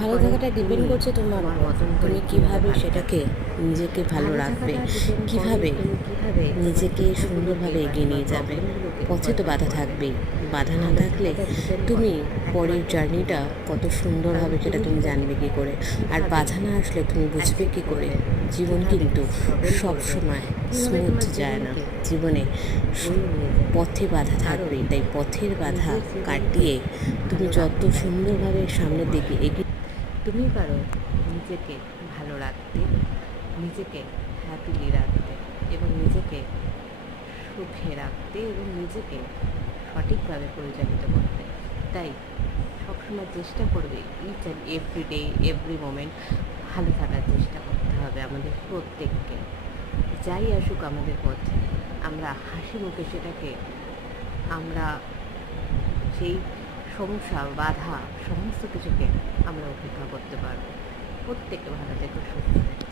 ভালো থাকাটা ডিপেন্ড করছে তোমার উপর। তুমি কিভাবে সেটাকে নিজেকে ভালো রাখবে, কিভাবে নিজেকে সুন্দরভাবে এগিয়ে নিয়ে যাবে। পথে তো বাধা থাকবেই, বাধা না থাকলে তুমি পরের জার্নিটা কত সুন্দর হবে সেটা তুমি জানবে কী করে, আর বাধা না আসলে তুমি বুঝবে কী করে। জীবন কিন্তু সব সময় স্মুথ যায় না, জীবনে পথে বাধা থাকবেই, তাই পথের বাধা কাটিয়ে তুমি যত সুন্দরভাবে সামনের দিকে এগিয়ে তুমি পারো নিজেকে ভালো রাখতে, নিজেকে হ্যাপিলি রাখতে এবং নিজেকে সুখে রাখতে এবং নিজেকে সঠিকভাবে পরিচালিত করতে। তাই সবসময় চেষ্টা করবে each and every day every moment ভালো থাকার চেষ্টা করতে হবে আমাদের প্রত্যেককে। যাই আসুক আমাদের পথে, আমরা হাসি মুখে সেটাকে আমরা সেই সমস্যা বাধা সমস্ত কিছুকে আমরা উপেক্ষা করতে পারবো। প্রত্যেককে ভালো থেকো, সুস্থ থেকো।